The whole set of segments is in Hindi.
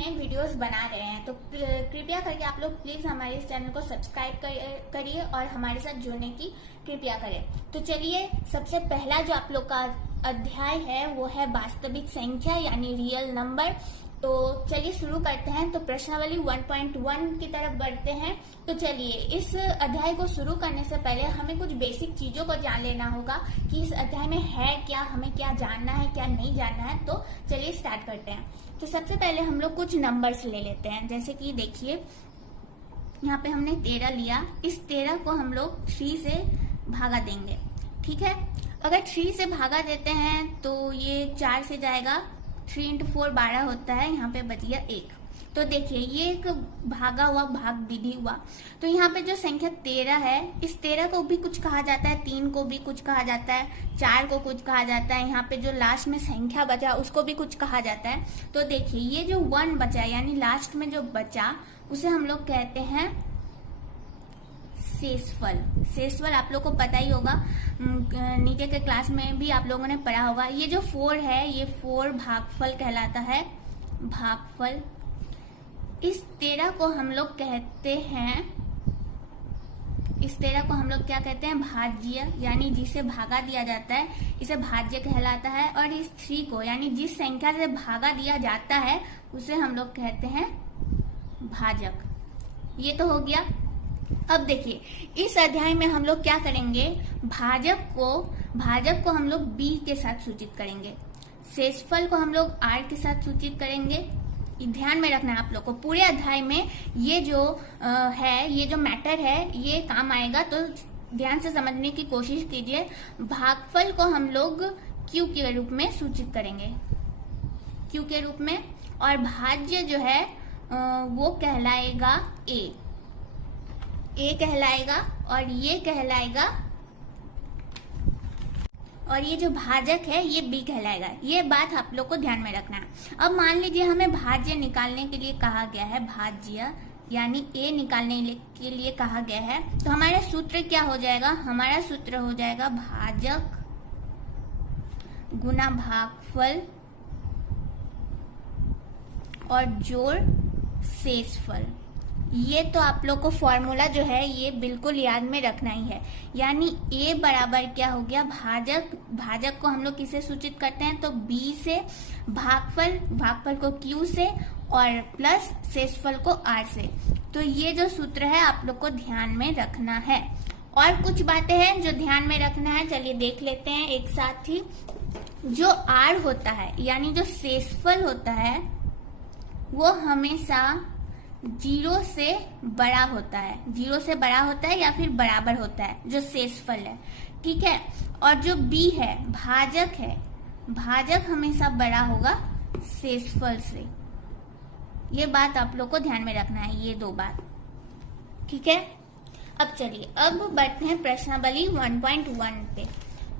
में वीडियोस बना रहे हैं, तो कृपया करके आप लोग प्लीज हमारे इस चैनल को सब्सक्राइब करिए और हमारे साथ जुड़ने की कृपया करें। तो चलिए, सबसे पहला जो आप लोग का अध्याय है वो है वास्तविक संख्या यानी रियल नंबर। तो चलिए शुरू करते हैं। तो प्रश्नावली 1.1 की तरफ बढ़ते हैं। तो चलिए, इस अध्याय को शुरू करने से पहले हमें कुछ बेसिक चीजों को जान लेना होगा कि इस अध्याय में है क्या, हमें क्या जानना है, क्या नहीं जानना है। तो चलिए स्टार्ट करते हैं। तो सबसे पहले हम लोग कुछ नंबर्स ले लेते हैं। जैसे कि देखिए, यहाँ पे हमने 13 लिया। इस 13 को हम लोग 3 से भागा देंगे। ठीक है, अगर 3 से भागा देते हैं तो ये 4 से जाएगा। 3 इंटू 4 12 होता है। यहाँ पे बच गया 1। तो देखिए, ये एक भागा हुआ भाग विधि हुआ। तो यहाँ पे जो संख्या 13 है, इस 13 को भी कुछ कहा जाता है, 3 को भी कुछ कहा जाता है, 4 को कुछ कहा जाता है। यहाँ पे जो लास्ट में संख्या बचा उसको भी कुछ कहा जाता है। तो देखिए, ये जो 1 बचा यानी लास्ट में जो बचा उसे हम लोग कहते हैं शेषफल। शेषफल आप लोग को पता ही होगा, नीचे के क्लास में भी आप लोगों ने पढ़ा होगा। ये जो 4 है, ये 4 भागफल कहलाता है। भागफल। इस 13 को हम लोग कहते हैं, इस 13 को हम लोग क्या कहते हैं, भाज्य, यानी जिसे भागा दिया जाता है इसे भाज्य कहलाता है। और इस 3 को यानी जिस संख्या से भागा दिया जाता है उसे हम लोग कहते हैं भाजक। ये तो हो गया। अब देखिए, इस अध्याय में हम लोग क्या करेंगे, भाजक को हम लोग बी के साथ सूचित करेंगे, शेषफल को हम लोग आर के साथ सूचित करेंगे। ध्यान में रखना है आप लोग को, पूरे अध्याय में ये जो है, ये जो मैटर है, ये काम आएगा। तो ध्यान से समझने की कोशिश कीजिए। भागफल को हम लोग क्यू के रूप में सूचित करेंगे, क्यू के रूप में। और भाज्य जो है वो कहलाएगा ए कहलाएगा, और ये कहलाएगा, और ये जो भाजक है ये बी कहलाएगा। ये बात आप लोग को ध्यान में रखना है। अब मान लीजिए हमें भाज्य निकालने के लिए कहा गया है, भाज्य यानी ए निकालने के लिए कहा गया है। तो हमारा सूत्र क्या हो जाएगा, हमारा सूत्र हो जाएगा भाजक गुना भागफल और जोड़ शेषफल। ये तो आप लोग को फॉर्मूला जो है ये बिल्कुल याद में रखना ही है। यानी ए बराबर क्या हो गया, भाजक को हम लोग किसे सूचित करते हैं, तो बी से, भागफल को क्यू से, और प्लस शेषफल को आर से। तो ये जो सूत्र है आप लोग को ध्यान में रखना है। और कुछ बातें हैं जो ध्यान में रखना है, चलिए देख लेते हैं एक साथ ही। जो आर होता है यानी जो शेषफल होता है वो हमेशा 0 से बड़ा होता है, 0 से बड़ा होता है या फिर बराबर होता है, जो शेषफल है। ठीक है, और जो बी है, भाजक है, भाजक हमेशा बड़ा होगा शेषफल से। ये बात आप लोग को ध्यान में रखना है, ये 2 बात। ठीक है, अब चलिए, अब बढ़ते हैं प्रश्नावली 1.1 पे।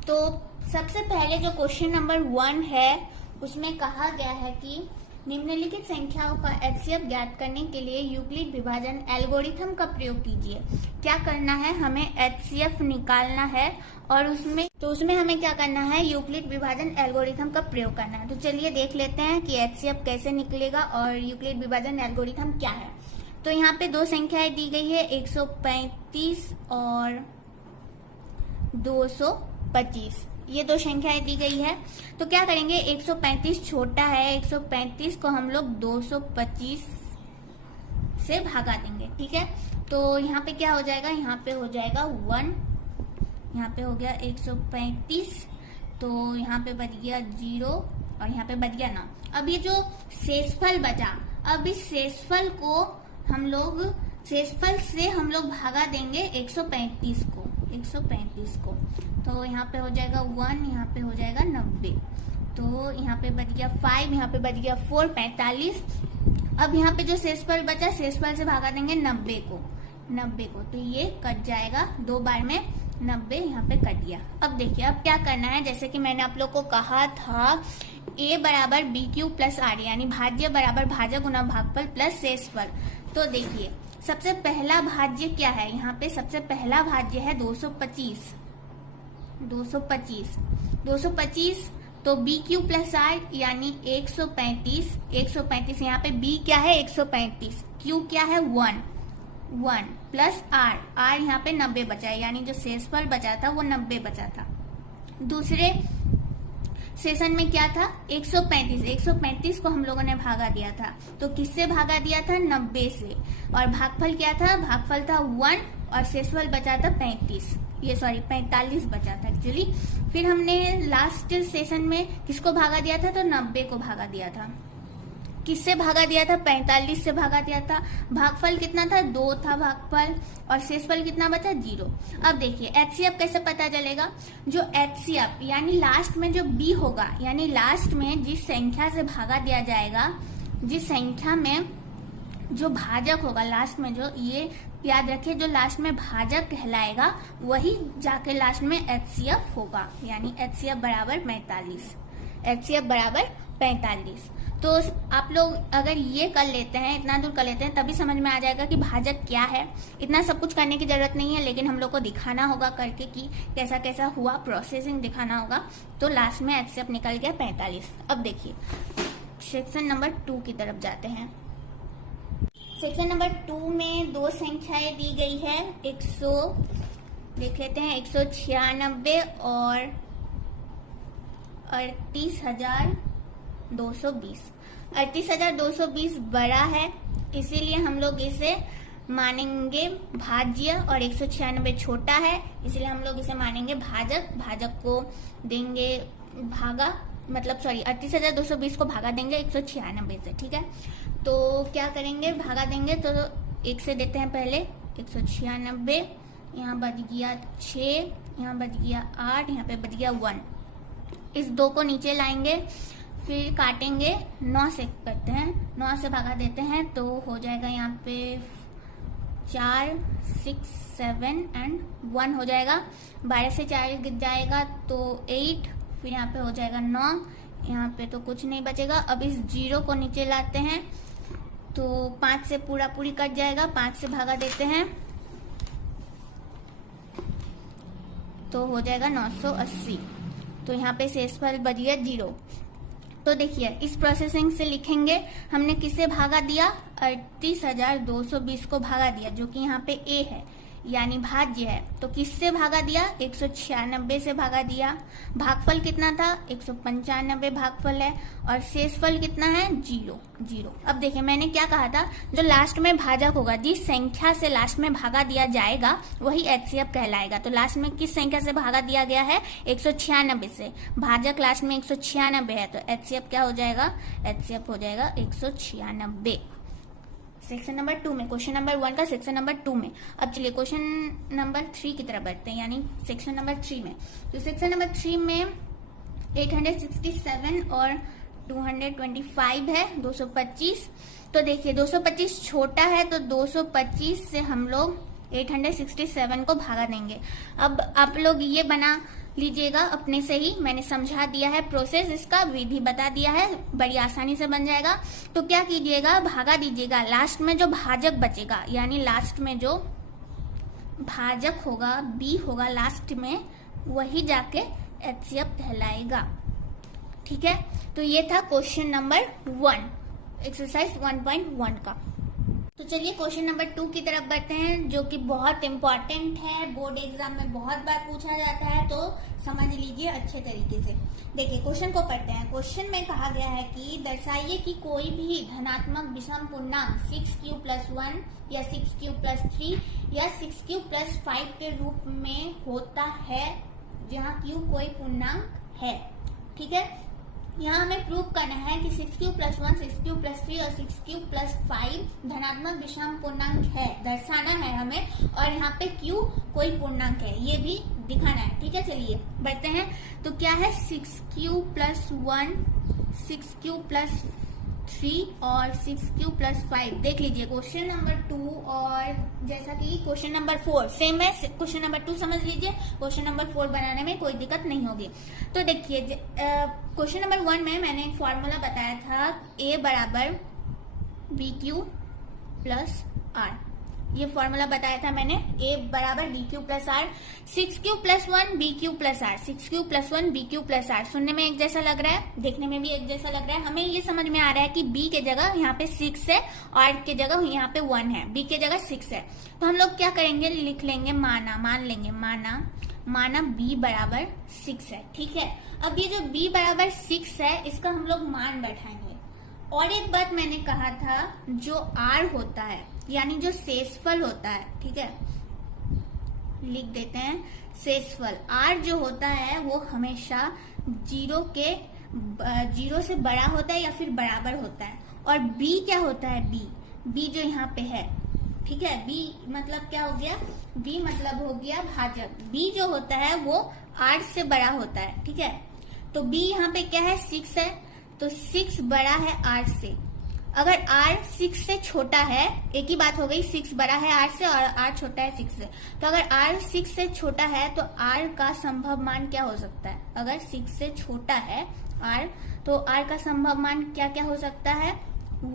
तो सबसे पहले जो क्वेश्चन नंबर 1 है उसमें कहा गया है कि निम्नलिखित संख्याओं का एचसीएफ ज्ञात करने के लिए यूक्लिड विभाजन एल्गोरिथम का प्रयोग कीजिए। क्या करना है, हमें एचसीएफ निकालना है और उसमें हमें क्या करना है, यूक्लिड विभाजन एल्गोरिथम का प्रयोग करना है। तो चलिए देख लेते हैं कि एचसीएफ कैसे निकलेगा और यूक्लिड विभाजन एल्गोरिथम क्या है। तो यहाँ पे 2 संख्याएं दी गई है, 135 और 225। ये 2 संख्याएं दी गई है। तो क्या करेंगे, 135 छोटा है, 135 को हम लोग 225 से भागा देंगे। ठीक है, तो यहाँ पे क्या हो जाएगा, यहाँ पे हो जाएगा 1, यहाँ पे हो गया 135, तो यहाँ पे बच गया 0 और यहाँ पे बच गया 9। अब ये जो शेषफल बचा, अब इस शेषफल को हम लोग, शेषफल से हम लोग भागा देंगे 135 को, 135 को। तो यहाँ पे हो जाएगा 1, यहाँ पे हो जाएगा 90। तो यहाँ पे बच गया 5, यहाँ पे बच गया 4, 45। अब यहाँ पे जो शेषफल बचा, शेषफल से भागा देंगे 90 को, 90 को। तो ये कट जाएगा 2 बार में, 90 यहाँ पे कट गया। अब देखिए, अब क्या करना है, जैसे कि मैंने आप लोग को कहा था, ए बराबर बी क्यू प्लस आर, यानी भाज्य बराबर भाजक गुना भागफल प्लस शेषफल। तो देखिए, सबसे पहला भाज्य क्या है, यहाँ पे सबसे पहला भाज्य है 225। 225 तो बी क्यू प्लस आर यानी 135, 135 यहाँ पे बी क्या है 135, क्यू क्या है 1 प्लस आर, आर यहाँ पे 90 बचा है, यानी जो शेषफल बचा था वो 90 बचा था। दूसरे सेशन में क्या था 135, 135 को हम लोगों ने भागा दिया था, तो किससे भागा दिया था 90 से, और भागफल क्या था, भागफल था 1 और शेषफल बचा था 45 बचा था एक्चुअली। फिर हमने लास्ट सेशन में किसको भागा दिया था, तो 90 को भागा दिया था। किससे भागा दिया था 45 से भागा दिया था। भागफल कितना था 2 था भागफल, और शेषफल कितना बचा 0। अब देखिए एचसीएफ कैसे पता चलेगा, जो एचसीएफ यानी लास्ट में जो बी होगा, यानी लास्ट में जिस संख्या से भागा दिया जाएगा, जिस संख्या में जो भाजक होगा लास्ट में, जो ये याद रखिए जो लास्ट में भाजक कहलाएगा वही जाके लास्ट में एचसीएफ होगा, यानी एचसीएफ बराबर 45, एचसीएफ बराबर 45। तो आप लोग अगर ये कर लेते हैं, इतना दूर कर लेते हैं, तभी समझ में आ जाएगा कि भाजक क्या है। इतना सब कुछ करने की जरूरत नहीं है, लेकिन हम लोग को दिखाना होगा करके कि कैसा कैसा हुआ, प्रोसेसिंग दिखाना होगा। तो लास्ट में एचसीएफ निकल गया 45। अब देखिए सेक्शन नंबर 2 की तरफ जाते हैं। सेक्शन नंबर 2 में 2 संख्याएं दी गई है, 100 देख लेते हैं 196 और 38,220। 38,220 बड़ा है, इसीलिए हम लोग इसे मानेंगे भाज्य, और 196 छोटा है इसलिए हम लोग इसे मानेंगे भाजक। भाजक को देंगे भागा, मतलब सॉरी 38,220 को भागा देंगे 196 से, ठीक है। तो क्या करेंगे, भागा देंगे तो 1 से देते हैं पहले 196, यहाँ बच गया 6, यहाँ बच गया 8, यहाँ पे बच गया 1। इस 2 को नीचे लाएंगे, फिर काटेंगे 9 से करते हैं, 9 से भागा देते हैं तो हो जाएगा यहाँ पे 4, 6, 7 एंड 1 हो जाएगा। 12 से 4 गिर जाएगा तो 8, फिर यहाँ पे हो जाएगा 9, यहाँ पे तो कुछ नहीं बचेगा। अब इस 0 को नीचे लाते हैं तो 5 से पूरी कट जाएगा, 5 से भागा देते हैं तो हो जाएगा 980। तो यहाँ पे शेषफल बच गया 0। तो देखिए इस प्रोसेसिंग से लिखेंगे, हमने किसे भागा दिया 38,220 को भागा दिया, जो कि यहाँ पे ए है यानी भाज्य है। तो किससे भागा दिया 196 से भागा दिया। भागफल कितना था 195 भागफल है, और शेषफल कितना है 0। अब देखिए मैंने क्या कहा था, जो लास्ट में भाजक होगा, जिस संख्या से लास्ट में भागा दिया जाएगा वही एचसीएफ कहलाएगा। तो लास्ट में किस संख्या से भागा दिया गया है 196 से, भाजक लास्ट में 196 है, तो एचसीएफ क्या हो जाएगा, एचसीएफ हो जाएगा 196। सेक्शन नंबर 2 में, क्वेश्चन नंबर 1 का सेक्शन नंबर 2 में। अब चलिए क्वेश्चन नंबर 3 की तरफ बढ़ते हैं, यानी सेक्शन नंबर 3 में। तो सेक्शन नंबर 3 में 867 और 225 है, 225। तो देखिए 225 छोटा है, तो 225 से हम लोग 867 को भागा देंगे। अब आप लोग ये बना लीजिएगा अपने से ही, मैंने समझा दिया है प्रोसेस, इसका विधि बता दिया है, बड़ी आसानी से बन जाएगा। तो क्या कीजिएगा, भागा दीजिएगा, लास्ट में जो भाजक बचेगा, यानी लास्ट में जो भाजक होगा बी होगा लास्ट में, वही जाके एचसीएफ कहलाएगा, ठीक है। तो ये था क्वेश्चन नंबर 1 एक्सरसाइज 1.1 का। तो चलिए क्वेश्चन नंबर 2 की तरफ बढ़ते हैं, जो कि बहुत इंपॉर्टेंट है, बोर्ड एग्जाम में बहुत बार पूछा जाता है, तो समझ लीजिए अच्छे तरीके से। देखिए क्वेश्चन को पढ़ते हैं। क्वेश्चन में कहा गया है कि दर्शाइए कि कोई भी धनात्मक विषम पूर्णांक 6q+1 या 6q+3 या 6q+5 के रूप में होता है, जहाँ q कोई पूर्णांक है, ठीक है। यहाँ हमें प्रूव करना है कि 6q+1, 6q+3 और 6q+5 धनात्मक विषम पूर्णांक है, दर्शाना है हमें, और यहाँ पे q कोई पूर्णांक है ये भी दिखाना है, ठीक है। चलिए बढ़ते हैं। तो क्या है 6q+1, 6q+3 और 6q+5। देख लीजिए क्वेश्चन नंबर 2 और जैसा कि क्वेश्चन नंबर 4 सेम है, क्वेश्चन नंबर 2 समझ लीजिए, क्वेश्चन नंबर 4 बनाने में कोई दिक्कत नहीं होगी। तो देखिए क्वेश्चन नंबर 1 में मैंने एक फॉर्मूला बताया था, a बराबर BQ+R। ये फॉर्मूला बताया था मैंने, a बराबर B Q plus R, 6q plus 1 B Q plus R, 6q plus 1 B Q plus R. सुनने में एक जैसा लग रहा है, देखने में भी एक जैसा लग रहा है। हमें ये समझ में आ रहा है कि b के जगह यहाँ पे 6 है, r के जगह यहाँ पे 1 है, b के जगह 6 है। तो हम लोग क्या करेंगे, लिख लेंगे माना b बराबर 6 है। ठीक है, अब ये जो b बराबर 6 है इसका हम लोग मान बैठाएंगे। और एक बात मैंने कहा था, जो r होता है यानी जो शेषफल होता है, ठीक है, लिख देते हैं शेषफल, r जो होता है वो हमेशा 0 से बड़ा होता है या फिर बराबर होता है। और b क्या होता है, b जो यहाँ पे है, ठीक है, b मतलब क्या हो गया, b मतलब हो गया भाजक। b जो होता है वो r से बड़ा होता है। ठीक है, तो b यहाँ पे क्या है, 6 है, तो 6 बड़ा है r से। अगर r 6 से छोटा है, एक ही बात हो गई, 6 बड़ा है r से और r छोटा है 6 से, तो अगर r 6 से छोटा है तो r का संभव मान क्या हो सकता है, अगर 6 से छोटा है r तो r का संभव मान क्या क्या हो सकता है,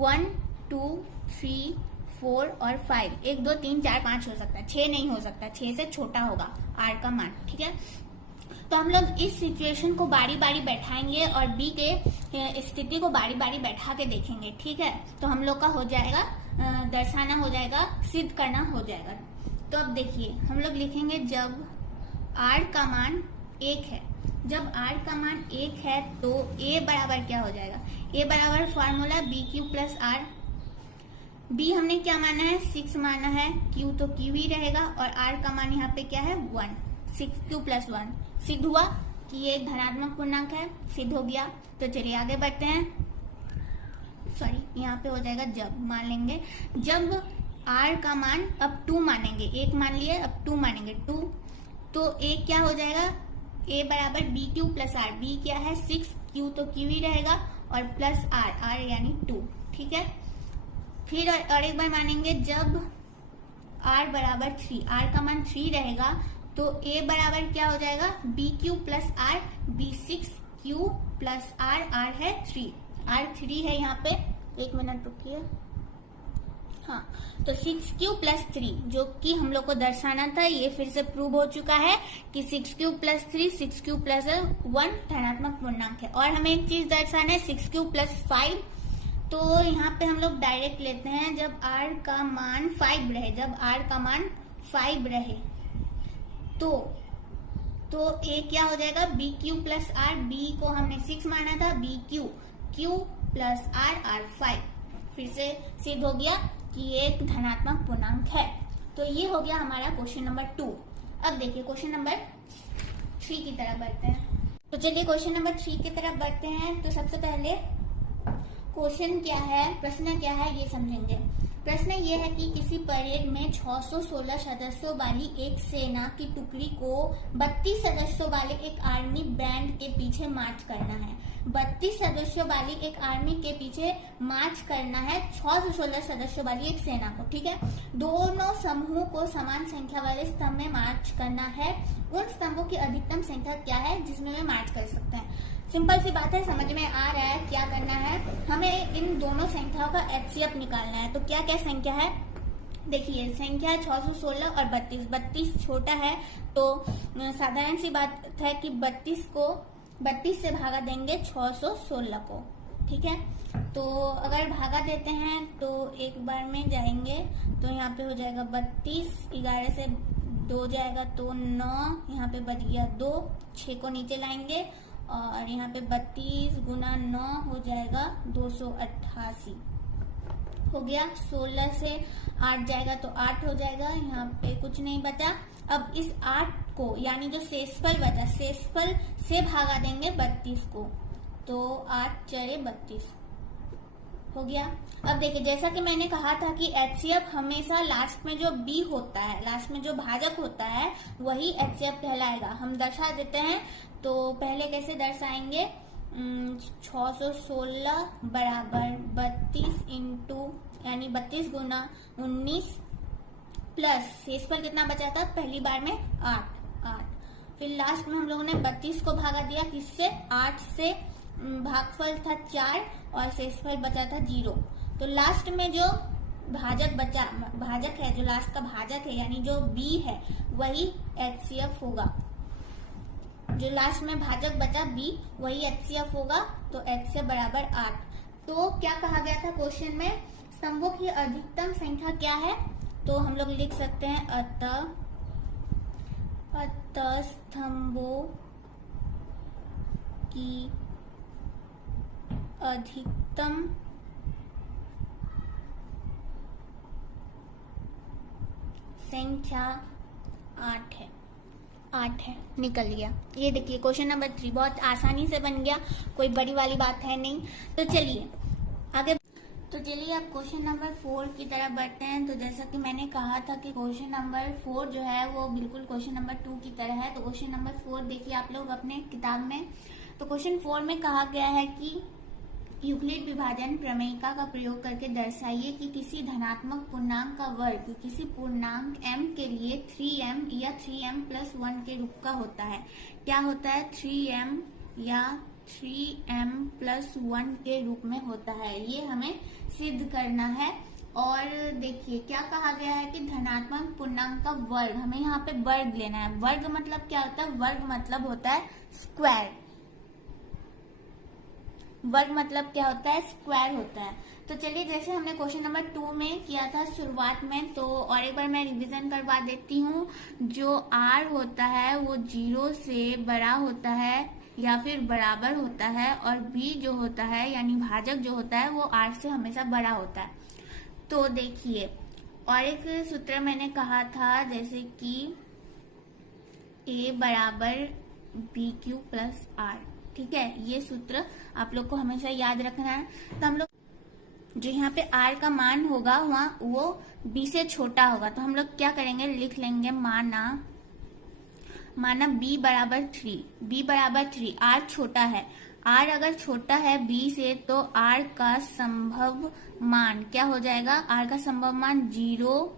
1 2 3 4 और 5, 1 2 3 4 5 हो सकता है, 6 नहीं हो सकता, 6 से छोटा होगा r का मान। ठीक है, तो हम लोग इस सिचुएशन को बारी बारी बैठाएंगे और बी के स्थिति को बारी बारी बैठा के देखेंगे। ठीक है, तो हम लोग का हो जाएगा, दर्शाना हो जाएगा, सिद्ध करना हो जाएगा। तो अब देखिए हम लोग लिखेंगे जब r का मान 1 है, जब r का मान 1 है तो a बराबर क्या हो जाएगा, a बराबर formula B Q plus R. b हमने क्या माना है, 6 माना है, q तो q ही रहेगा और r का मान यहाँ पे क्या है 1, 6q प्लस 1। सिद्ध हुआ कि ये एक धनात्मक पूर्णांक है, सिद्ध हो गया। तो चलिए आगे बढ़ते हैं, सॉरी यहाँ पे हो जाएगा जब, मान लेंगे जब r का मान, अब 2 मानेंगे, 1 मान लिए अब 2 मानेंगे, 2 तो a क्या हो जाएगा, a बराबर B Q plus R, b क्या है 6, q तो q ही रहेगा और प्लस r यानी 2। ठीक है, फिर और एक बार मानेंगे जब r बराबर 3, r का मान 3 रहेगा तो a बराबर क्या हो जाएगा, B Q plus R, B 6 Q plus R, r है 3, r 3 है यहाँ पे, 1 मिनट रुकिए, हाँ, तो 6q प्लस 3 जो कि हम लोग को दर्शाना था, ये फिर से प्रूव हो चुका है कि 6q प्लस 3 6q प्लस 1 धनात्मक पूर्णांक है। और हमें एक चीज दर्शाना है 6q प्लस 5, तो यहाँ पे हम लोग डायरेक्ट लेते हैं जब r का मान 5 रहे, जब r का मान 5 रहे तो a क्या हो जाएगा, B Q plus R, B को हमने 6 माना था, बी क्यू प्लस आर 5, फिर से सिद्ध हो गया कि ये एक धनात्मक पूर्णांक है। तो ये हो गया हमारा क्वेश्चन नंबर 2। अब देखिए क्वेश्चन नंबर 3 की तरफ बढ़ते हैं। तो चलिए क्वेश्चन नंबर 3 की तरफ बढ़ते हैं। तो सबसे पहले क्वेश्चन क्या है, प्रश्न क्या है ये समझेंगे। प्रश्न ये है कि किसी परेड में 616 सदस्यों वाली एक सेना की टुकड़ी को 32 सदस्यों वाले एक आर्मी बैंड के पीछे मार्च करना है। 32 सदस्यों वाली एक आर्मी के पीछे मार्च करना है 616 सदस्यों वाली एक सेना को। ठीक है, दोनों समूह को समान संख्या वाले स्तंभ में मार्च करना है। उन स्तंभों की अधिकतम संख्या क्या है जिसमें वे मार्च कर सकते हैं। सिंपल सी बात है, समझ में आ रहा है क्या करना है, हमें इन दोनों संख्याओं का एचसीएफ निकालना है। तो क्या क्या संख्या है, देखिए संख्या 616 और 32। 32 छोटा है तो साधारण सी बात है कि 32 से भागा देंगे 616 को। ठीक है, तो अगर भागा देते हैं तो एक बार में जाएंगे तो यहाँ पे हो जाएगा 32, 11 से 2 जाएगा तो 9, यहाँ पे बच गया 2, 6 को नीचे लाएंगे और यहाँ पे 32 गुना 9 हो जाएगा 288 हो गया। 16 से 8 जाएगा तो 8 हो जाएगा, यहाँ पे कुछ नहीं बचा। अब इस 8 को यानी जो शेषफल बचा, शेषफल से भागा देंगे 32 को, तो 8 चरे 32 हो गया। अब देखिए जैसा कि मैंने कहा था कि एचसीएफ हमेशा लास्ट में जो बी होता है, लास्ट में जो भाजक होता है वही एचसीएफ कहलाएगा। हम दर्शा देते हैं, तो पहले कैसे दर्शाएंगे, 616 बराबर 32 इंटू यानी 32 गुना 19 प्लस शेषफल कितना बचा था पहली बार में 8। फिर लास्ट में हम लोगों ने 32 को भागा दिया किससे, 8 से, भागफल था 4 और शेषफल बचा था 0। तो लास्ट में जो भाजक है, जो लास्ट का भाजक है यानी जो बी है वही HCF होगा। जो लास्ट में भाजक बचा बी वही HCF होगा, तो HCF बराबर 8। तो क्या कहा गया था क्वेश्चन में, स्तंभों की अधिकतम संख्या क्या है, तो हम लोग लिख सकते हैं अतः स्तंभों की अधिकतम संख्या 8 है। 8 है, निकल गया। ये देखिए क्वेश्चन नंबर 3 बहुत आसानी से बन गया, कोई बड़ी वाली बात है नहीं। तो चलिए आगे, तो चलिए अब क्वेश्चन नंबर 4 की तरफ बढ़ते हैं। तो जैसा कि मैंने कहा था कि क्वेश्चन नंबर 4 जो है वो बिल्कुल क्वेश्चन नंबर 2 की तरह है। तो क्वेश्चन नंबर 4 देखिए आप लोग अपने किताब में। तो क्वेश्चन 4 में कहा गया है कि यूक्लिड विभाजन प्रमेयिका का प्रयोग करके दर्शाइए कि किसी धनात्मक पूर्णांक का वर्ग किसी पूर्णांक m के लिए 3m या 3m+1 के रूप का होता है। क्या होता है? 3m या 3m+1 के रूप में होता है। ये हमें सिद्ध करना है। और देखिए क्या कहा गया है कि धनात्मक पूर्णांक का वर्ग, हमें यहाँ पे वर्ग लेना है। वर्ग मतलब क्या होता है? वर्ग मतलब होता है स्क्वायर। वर्ग मतलब क्या होता है? स्क्वायर होता है। तो चलिए जैसे हमने क्वेश्चन नंबर 2 में किया था शुरुआत में, तो और एक बार मैं रिवीजन करवा देती हूँ। जो r होता है वो 0 से बड़ा होता है या फिर बराबर होता है, और b जो होता है यानी भाजक जो होता है वो r से हमेशा बड़ा होता है। तो देखिए और एक सूत्र मैंने कहा था जैसे कि a बराबर BQ प्लस r, ठीक है। ये सूत्र आप लोग को हमेशा याद रखना है। तो हम लोग जो यहाँ पे r का मान होगा वहाँ वो b से छोटा होगा, तो हम लोग क्या करेंगे, लिख लेंगे माना b बराबर 3, b बराबर 3, r छोटा है। r अगर छोटा है b से तो r का संभव मान क्या हो जाएगा? r का संभव मान 0,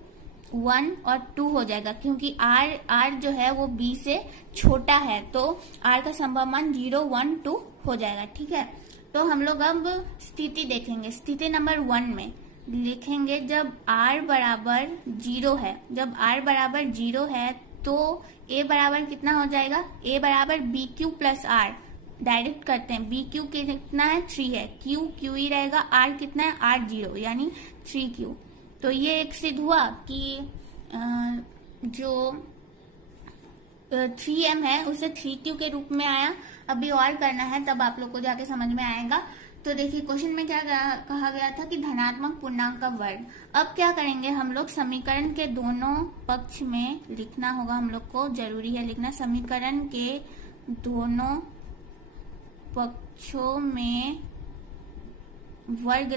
1 और 2 हो जाएगा, क्योंकि r जो है वो b से छोटा है, तो r का संभव मान 0, 1, 2 हो जाएगा, ठीक है। तो हम लोग अब स्थिति देखेंगे। स्थिति नंबर 1 में लिखेंगे जब r बराबर 0 है, जब r बराबर 0 है तो a बराबर कितना हो जाएगा? a बराबर BQ प्लस r। डायरेक्ट करते हैं, BQ कितना है? 3 है, Q ही रहेगा, r कितना है? r 0 यानी 3Q। तो ये एक सिद्ध हुआ कि जो 3m है उसे 3q के रूप में आया। अभी और करना है तब आप लोग को जाके समझ में आएगा। तो देखिए क्वेश्चन में क्या कहा गया था कि धनात्मक पूर्णांक का वर्ग। अब क्या करेंगे हम लोग, समीकरण के दोनों पक्ष में लिखना होगा, हम लोग को जरूरी है लिखना। समीकरण के दोनों पक्षों में वर्ग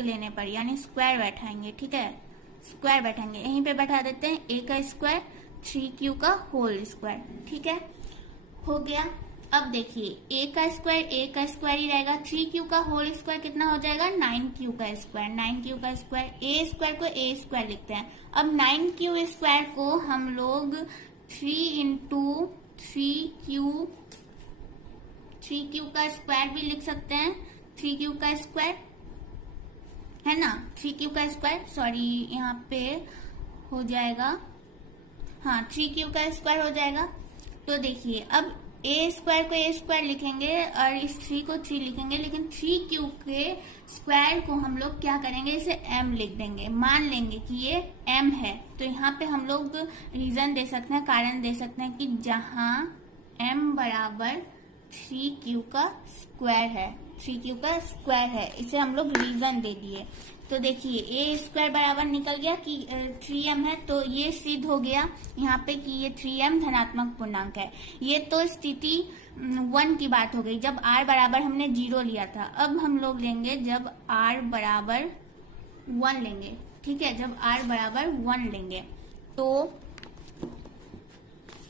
लेने पर यानी स्क्वायर बैठाएंगे, ठीक है। स्क्वायर बैठाएंगे, यहीं पे बैठा देते हैं a का स्क्वायर 3q का होल स्क्वायर, ठीक है, हो गया। अब देखिए a का स्क्वायर ही रहेगा, 3q का होल स्क्वायर कितना हो जाएगा? 9q का स्क्वायर। 9q का स्क्वायर, a स्क्वायर को a स्क्वायर लिखते हैं। अब 9q स्क्वायर को हम लोग 3 का स्क्वायर भी लिख सकते हैं। 3q का स्क्वायर है ना, 3q का स्क्वायर, सॉरी यहाँ पे हो जाएगा, हाँ 3q का स्क्वायर हो जाएगा। तो देखिए अब a स्क्वायर को a स्क्वायर लिखेंगे और इस 3 को 3 लिखेंगे, लेकिन 3q के स्क्वायर को हम लोग क्या करेंगे, इसे m लिख देंगे, मान लेंगे कि ये m है। तो यहाँ पे हम लोग रीजन दे सकते हैं, कारण दे सकते हैं कि जहां m बराबर 3q का स्क्वायर है, 3q का स्क्वायर है, इसे हम लोग रीजन दे दिए। तो देखिए a स्क्वायर बराबर निकल गया कि 3m है, तो ये सिद्ध हो गया यहाँ पे कि ये 3m धनात्मक पूर्णांक है। ये तो स्थिति 1 की बात हो गई, जब r बराबर हमने 0 लिया था। अब हम लोग लेंगे जब r बराबर 1 लेंगे, ठीक है, जब r बराबर 1 लेंगे, तो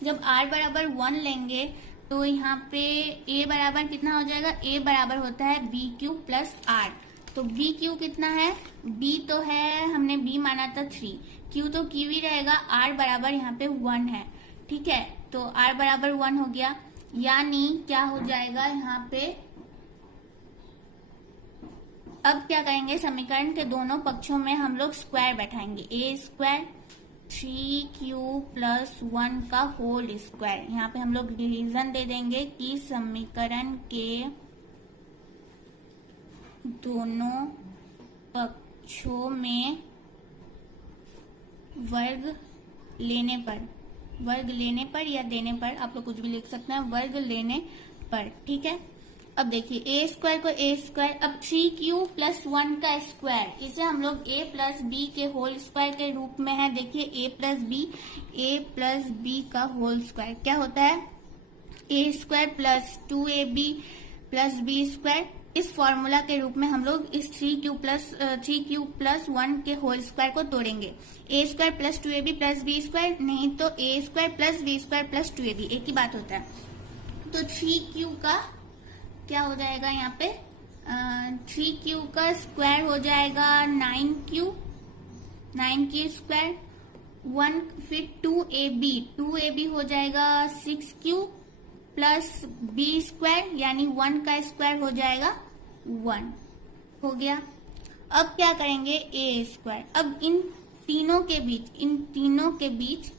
जब r बराबर 1 लेंगे तो यहाँ पे a बराबर कितना हो जाएगा? a बराबर होता है BQ प्लस r। तो BQ कितना है? B तो है, हमने B माना था 3, Q तो Q ही रहेगा, R बराबर यहाँ पे 1 है, ठीक है। तो R बराबर 1 हो गया, यानी क्या हो जाएगा यहाँ पे अब क्या करेंगे, समीकरण के दोनों पक्षों में हम लोग स्क्वायर बैठाएंगे। ए स्क्वायर 3q+1 का होल स्क्वायर। यहाँ पे हम लोग डिवीजन दे देंगे कि समीकरण के दोनों पक्षों में वर्ग लेने पर या देने पर, आप लोग कुछ भी लिख सकते हैं, वर्ग लेने पर। ठीक है, अब देखिए ए स्क्वायर को ए स्क्वायर, अब 3q+1 का स्क्वायर, इसे हम लोग a+b के होल स्क्वायर के रूप में है। देखिए a+b का होल स्क्वायर क्या होता है, a²+2ab+b²। इस फॉर्मूला के रूप में हम लोग इस 3q+1 के होल स्क्वायर को तोड़ेंगे। a²+2ab+b² नहीं तो a²+b²+2ab, एक ही बात होता है। तो 3q का क्या हो जाएगा, यहाँ पे 3q का स्क्वायर हो जाएगा 9q², 1 फिर 2ab हो जाएगा 6q प्लस b² यानी 1 का स्क्वायर हो जाएगा 1, हो गया। अब क्या करेंगे, a स्क्वायर, अब इन तीनों के दोनों के बीच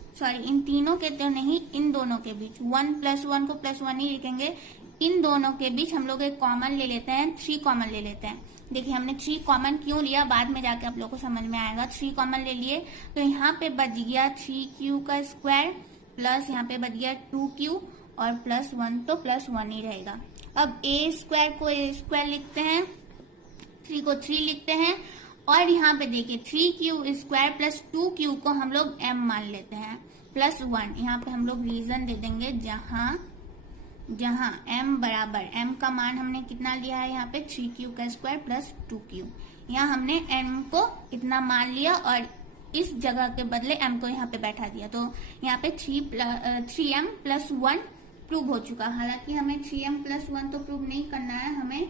1+1 को +1 ही लिखेंगे। इन दोनों के बीच हम लोग एक कॉमन ले लेते हैं, 3 कॉमन ले लेते हैं। देखिए हमने 3 कॉमन क्यों लिया, बाद में जाके आप लोग को समझ में आएगा। 3 कॉमन ले लिए तो यहाँ पे बच गया 3q का स्क्वायर प्लस यहाँ पे बच गया 2q और +1 तो +1 ही रहेगा। अब a स्क्वायर को a स्क्वायर लिखते हैं, 3 को 3 लिखते हैं, और यहाँ पे देखिए 3q² प्लस 2q को हम लोग m मान लेते हैं +1। यहाँ पे हम लोग रीजन दे देंगे जहां m बराबर, m का मान हमने कितना लिया है यहाँ पे 3q का स्क्वायर प्लस 2q। यहाँ हमने m को इतना मान लिया और इस जगह के बदले m को यहाँ पे बैठा दिया, तो यहाँ पे 3m+1 प्रूव हो चुका। हालांकि हमें 3m+1 तो प्रूव नहीं करना है, हमें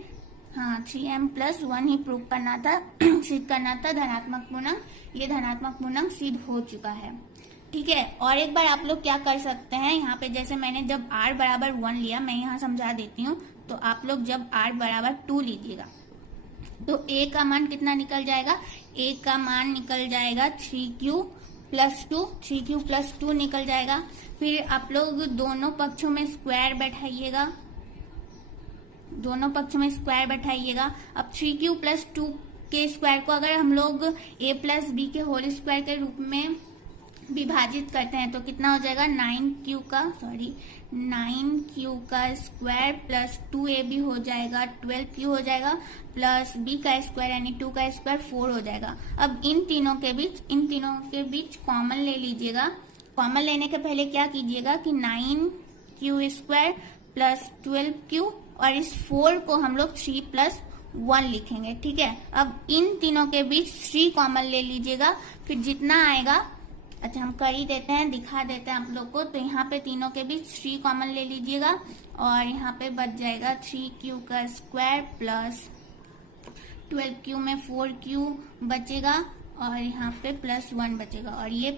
3m+1 ही प्रूव करना था, सिद्ध करना था धनात्मक पूर्णांक। ये धनात्मक पूर्णांक सिद्ध हो चुका है। ठीक है, और एक बार आप लोग क्या कर सकते हैं, यहाँ पे जैसे मैंने जब r बराबर 1 लिया, मैं यहाँ समझा देती हूँ। तो आप लोग जब r बराबर 2 लीजिएगा तो a का मान कितना निकल जाएगा, a का मान निकल जाएगा 3q+2 निकल जाएगा। फिर आप लोग दोनों पक्षों में स्क्वायर बैठाइएगा, अब 3q+2 के स्क्वायर को अगर हम लोग a+b के होल स्क्वायर के रूप में विभाजित करते हैं तो कितना हो जाएगा, 9q का स्क्वायर प्लस 2ab हो जाएगा, 12q हो जाएगा, प्लस b का स्क्वायर यानी 2 का स्क्वायर 4 हो जाएगा। अब इन तीनों के बीच कॉमन ले लीजिएगा। कॉमन लेने के पहले क्या कीजिएगा कि 9q² प्लस 12q और इस 4 को हम लोग 3+1 लिखेंगे। ठीक है, अब इन तीनों के बीच 3 कॉमन ले लीजिएगा, फिर जितना आएगा, अच्छा हम कर ही देते हैं, दिखा देते हैं आप लोग को। तो यहाँ पे तीनों के बीच 3 कॉमन ले लीजिएगा और यहाँ पे बच जाएगा 3q का स्क्वायर प्लस 12q में 4q बचेगा और यहाँ पे +1 बचेगा और ये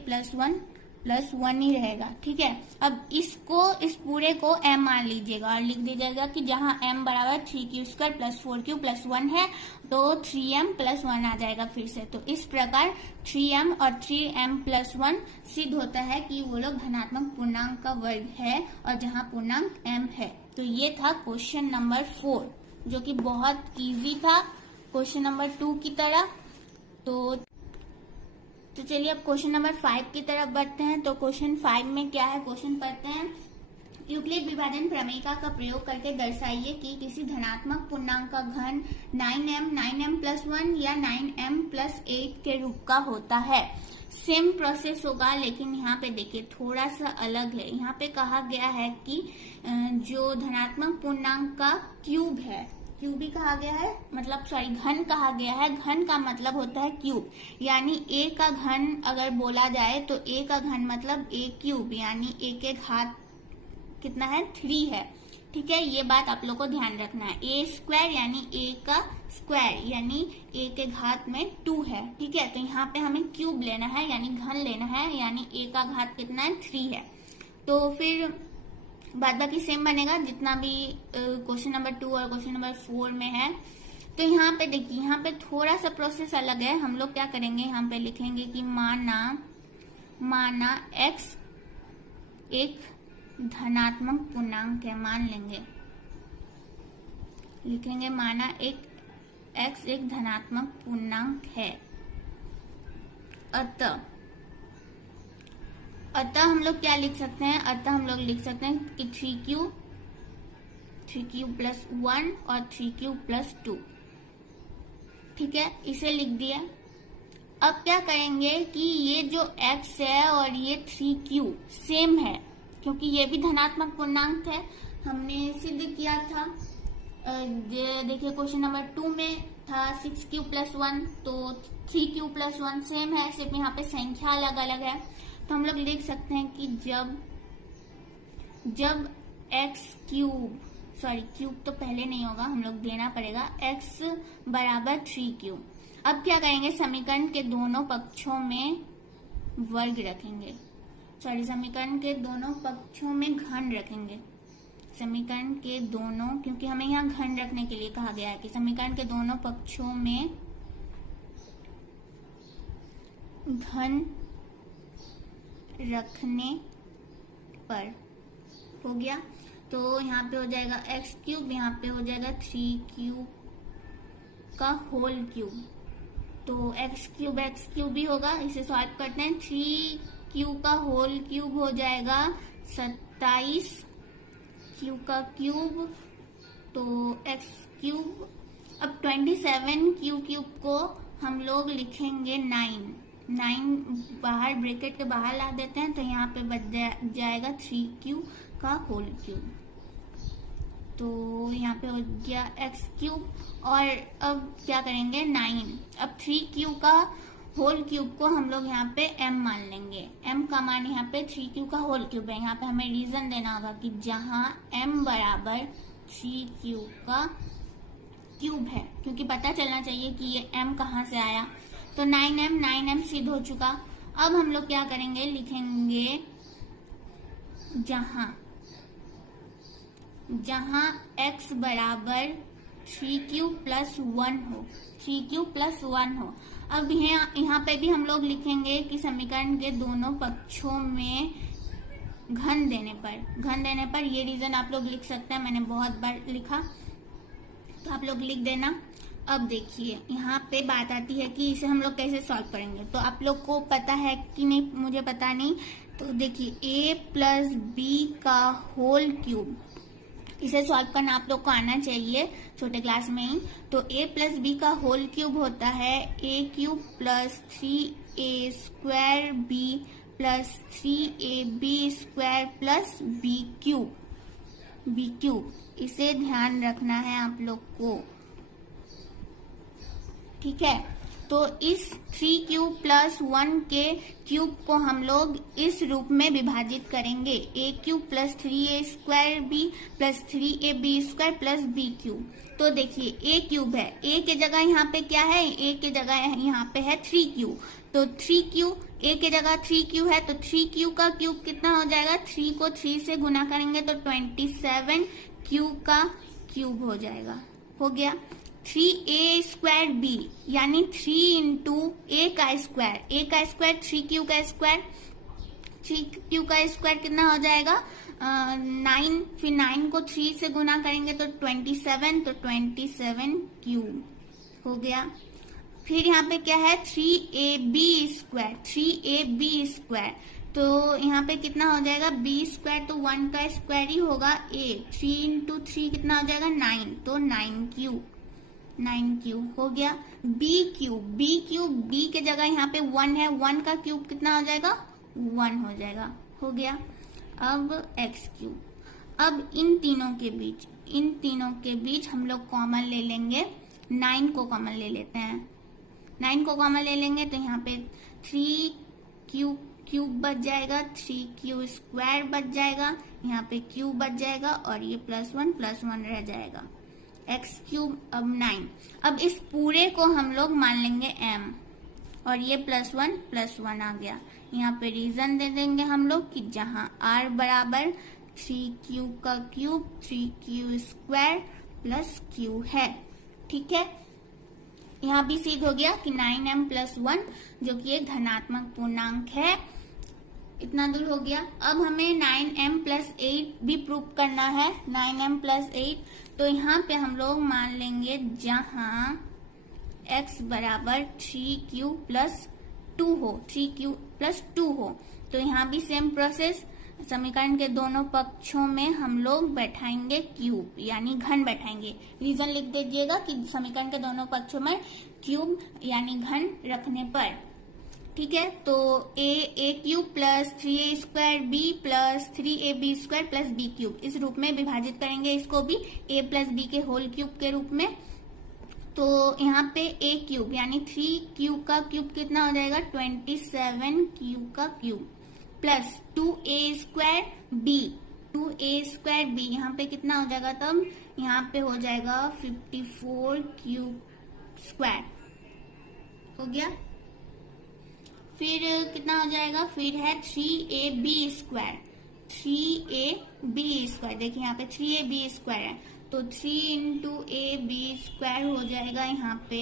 +1 ही रहेगा। ठीक है, अब इस पूरे को m मान लीजिएगा और लिख दीजिएगा कि जहाँ m बराबर 3q² प्लस 4q प्लस 1 है तो 3m+1 आ जाएगा फिर से। तो इस प्रकार 3m और 3m+1 सिद्ध होता है कि वो लोग धनात्मक पूर्णांक का वर्ग है और जहाँ पूर्णांक m है। तो ये था क्वेश्चन नंबर 4 जो कि बहुत इजी था क्वेश्चन नंबर 2 की तरह। तो चलिए अब क्वेश्चन नंबर 5 की तरफ बढ़ते हैं। तो क्वेश्चन 5 में क्या है, क्वेश्चन पढ़ते हैं। यूक्लिड विभाजन प्रमेयिका का प्रयोग करके दर्शाइए कि किसी धनात्मक पूर्णांक का घन 9m+1 या 9m+8 के रूप का होता है। सेम प्रोसेस होगा लेकिन यहाँ पे देखिए थोड़ा सा अलग है। यहाँ पे कहा गया है कि जो धनात्मक पूर्णांक का क्यूब है, क्यूब ही कहा गया है, घन कहा गया है। घन का मतलब होता है क्यूब, यानी a का घन अगर बोला जाए तो a का घन मतलब a³ यानी a के घात कितना है, 3 है। ठीक है, ये बात आप लोग को ध्यान रखना है। a² यानी a का स्क्वायर यानी a के घात में 2 है। ठीक है, तो यहाँ पे हमें क्यूब लेना है यानी घन लेना है, यानी a का घात कितना है, 3 है। तो फिर बाद बाकी सेम बनेगा जितना भी क्वेश्चन नंबर 2 और क्वेश्चन नंबर 4 में है। तो यहाँ पे देखिए, यहाँ पे थोड़ा सा प्रोसेस अलग है। हम लोग क्या करेंगे, यहाँ पे लिखेंगे कि माना x एक धनात्मक पूर्णांक है, मान लेंगे, लिखेंगे माना x एक धनात्मक पूर्णांक है। अतः हम लोग क्या लिख सकते हैं, अतः हम लोग लिख सकते हैं कि 3q प्लस 1 और 3q प्लस 2, ठीक है, इसे लिख दिया। अब क्या करेंगे कि ये जो x है और ये 3q सेम है, क्योंकि ये भी धनात्मक पूर्णांक है, हमने सिद्ध किया था। देखिए क्वेश्चन नंबर 2 में था 6q प्लस 1, तो 3q प्लस 1 सेम है, सिर्फ यहाँ पे संख्या अलग अलग है। तो हम लोग लिख सकते हैं कि जब x क्यूब, सॉरी क्यूब तो पहले नहीं होगा, हम लोग देना पड़ेगा, x बराबर 3q। अब क्या करेंगे, समीकरण के दोनों पक्षों में वर्ग रखेंगे, सॉरी समीकरण के दोनों पक्षों में घन रखेंगे। समीकरण के दोनों, क्योंकि हमें यहाँ घन रखने के लिए कहा गया है कि समीकरण के दोनों पक्षों में घन रखने पर, हो गया। तो यहाँ पे हो जाएगा x क्यूब, यहाँ पे हो जाएगा 3q का होल क्यूब, तो x क्यूब भी होगा। इसे सॉल्व करते हैं, 3q का होल क्यूब हो जाएगा 27, q का क्यूब तो x क्यूब। अब 27 q क्यूब को हम लोग लिखेंगे 9 बाहर ब्रैकेट के बाहर ला देते हैं, तो यहाँ पे बच जाएगा 3q का होल क्यूब, तो यहाँ पे हो गया x क्यूब। और अब क्या करेंगे 9, अब 3q का होल क्यूब को हम लोग यहाँ पे m मान लेंगे, m का मान यहाँ पे 3q का होल क्यूब है। यहाँ पे हमें रीजन देना होगा कि जहाँ m बराबर 3q का क्यूब है, क्योंकि पता चलना चाहिए कि ये m कहाँ से आया। तो 9m सिद्ध हो चुका। अब हम लोग क्या करेंगे, लिखेंगे जहां x बराबर 3q प्लस 1 हो, 3q प्लस 1 हो। अब यहाँ पे भी हम लोग लिखेंगे कि समीकरण के दोनों पक्षों में घन देने पर, ये रीजन आप लोग लिख सकते हैं, मैंने बहुत बार लिखा, तो आप लोग लिख देना। अब देखिए यहाँ पे बात आती है कि इसे हम लोग कैसे सॉल्व करेंगे, तो आप लोग को पता है कि नहीं, मुझे पता नहीं। तो देखिए a प्लस बी का होल क्यूब, इसे सॉल्व करना आप लोग को आना चाहिए छोटे क्लास में ही। तो a प्लस बी का होल क्यूब होता है a cube plus 3a square b plus 3ab square plus b cube. इसे ध्यान रखना है आप लोग को, ठीक है। तो इस 3q प्लस 1 के क्यूब को हम लोग इस रूप में विभाजित करेंगे, a cube plus 3a square b plus 3ab square plus b cube. तो देखिए a क्यूब है, a के जगह यहाँ पे क्या है, a के जगह यहाँ पे है 3q, तो 3q, a के जगह 3q है, तो 3q का क्यूब कितना हो जाएगा, 3 को 3 से गुना करेंगे तो 27q का क्यूब हो जाएगा, हो गया। 3a स्क्वायर b यानी 3 इंटू a का स्क्वायर 3q का स्क्वायर, 3q का स्क्वायर कितना हो जाएगा 9, फिर 9 को 3 से गुना करेंगे तो 27, तो 27 क्यूब हो गया। फिर यहाँ पे क्या है 3ab स्क्वायर, तो यहाँ पे कितना हो जाएगा b स्क्वायर, तो 1 का स्क्वायर ही होगा a, 3 इंटू 3 कितना हो जाएगा 9, तो 9 क्यूब हो गया। b क्यूब b के जगह यहाँ पे 1 है, 1 का क्यूब कितना हो जाएगा 1 हो जाएगा, हो गया। अब x क्यूब, अब इन तीनों के बीच हम लोग कॉमन ले लेंगे, 9 को कॉमन ले लेते हैं, 9 को कॉमन ले लेंगे तो यहाँ पे 3 क्यूब बच जाएगा, 3q स्क्वायर बच जाएगा, यहाँ पे क्यूब बच जाएगा और ये प्लस 1 रह जाएगा, x क्यूब। अब 9, अब इस पूरे को हम लोग मान लेंगे m और ये प्लस 1 आ गया। यहाँ पे रीजन दे देंगे हम लोग कि जहाँ r बराबर 3q का cube 3q square plus q है, ठीक है। यहाँ भी सिद्ध हो गया कि 9m+1 जो कि एक धनात्मक पूर्णांक है। इतना दूर हो गया। अब हमें 9m+8 भी प्रूव करना है। 9m+8 तो यहाँ पे हम लोग मान लेंगे जहां x बराबर 3q+2 हो, 3q+2 हो। तो यहाँ भी सेम प्रोसेस, समीकरण के दोनों पक्षों में हम लोग बैठाएंगे क्यूब यानी घन बैठाएंगे। रीजन लिख दीजिएगा कि समीकरण के दोनों पक्षों में क्यूब यानी घन रखने पर, ठीक है। तो a cube plus 3a² b plus 3ab² plus b cube इस रूप में विभाजित करेंगे इसको भी a प्लस b के होल क्यूब के रूप में। तो यहाँ पे a क्यूब यानी 3q का क्यूब कितना हो जाएगा 27q का क्यूब प्लस 2a² b यहाँ पे कितना हो जाएगा, तब यहाँ पे हो जाएगा 54q² हो गया। फिर कितना हो जाएगा, फिर है 3ab², देखिए यहाँ पे 3ab² है तो 3 × ab² हो जाएगा यहाँ पे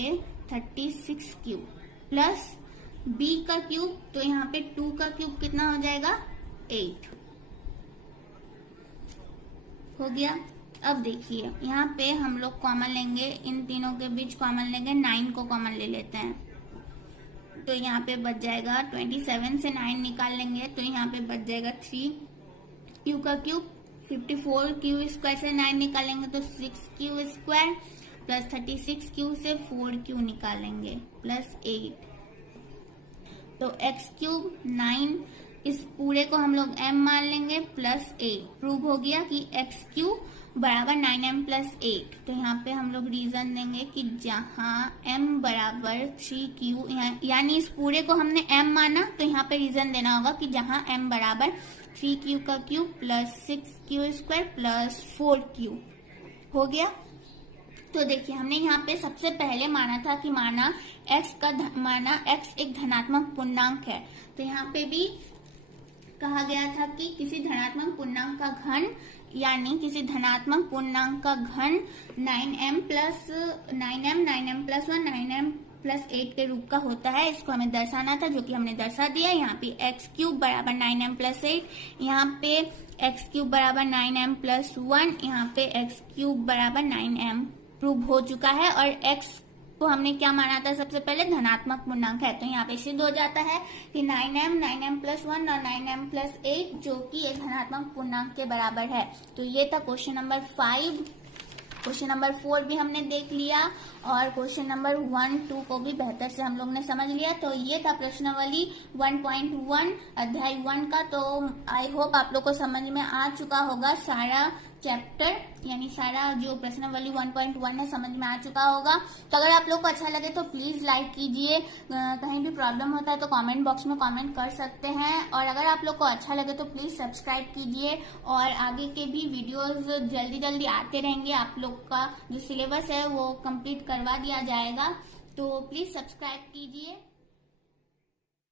36q प्लस b का क्यूब, तो यहाँ पे 2 का क्यूब कितना हो जाएगा 8 हो गया। अब देखिए यहाँ पे हम लोग कॉमन लेंगे, इन तीनों के बीच कॉमन लेंगे, 9 को कॉमन ले लेते हैं। तो यहाँ पे बच जाएगा 27 से 9 निकाल लेंगे तो यहाँ पे बच जाएगा 3q का क्यूब, 54q² से 9 निकालेंगे तो 6q² प्लस 36q से 4q निकालेंगे प्लस 8 तो x³ 9, इस पूरे को हम लोग m मान लेंगे प्लस 8। प्रूव हो गया कि x³ बराबर 9m+8। तो यहाँ पे हम लोग रीजन देंगे कि जहाँ m बराबर 3q, यानी इस पूरे को हमने m माना तो यहाँ पे रीजन देना होगा कि जहाँ m बराबर 3q का cube plus 6q² plus 4q हो गया। तो देखिए हमने यहाँ पे सबसे पहले माना था कि माना x एक धनात्मक पूर्णांक है। तो यहाँ पे भी कहा गया था कि किसी धनात्मक पूर्णांक का घन यानी किसी धनात्मक पूर्णांक का घन 9m+1 9m+8 के रूप का होता है। इसको हमें दर्शाना था जो कि हमने दर्शा दिया। यहाँ पे x³ बराबर 9m+8, यहाँ पे x³ बराबर 9m+1, यहाँ पे x³ बराबर 9m प्रूव हो चुका है। और x को हमने क्या माना था, सबसे पहले धनात्मक पूर्णांक है। तो यहाँ पे सिद्ध हो जाता है कि 9m 9m+1 और 9m+8 जो कि एक धनात्मक पूर्णांक के बराबर है। तो ये था क्वेश्चन नंबर 5। क्वेश्चन नंबर 4 भी हमने देख लिया और क्वेश्चन नंबर 1, 2 को भी बेहतर से हम लोग ने समझ लिया। तो ये था प्रश्नावली 1.1 अध्याय 1 का। तो आई होप आप लोग को समझ में आ चुका होगा सारा चैप्टर, यानी सारा जो प्रश्नावली 1.1 है समझ में आ चुका होगा। तो अगर आप लोग को अच्छा लगे तो प्लीज लाइक कीजिए। कहीं भी प्रॉब्लम होता है तो कमेंट बॉक्स में कमेंट कर सकते हैं। और अगर आप लोग को अच्छा लगे तो प्लीज सब्सक्राइब कीजिए और आगे के भी वीडियोस जल्दी जल्दी आते रहेंगे। आप लोग का जो सिलेबस है वो कंप्लीट करवा दिया जाएगा। तो प्लीज सब्सक्राइब कीजिए।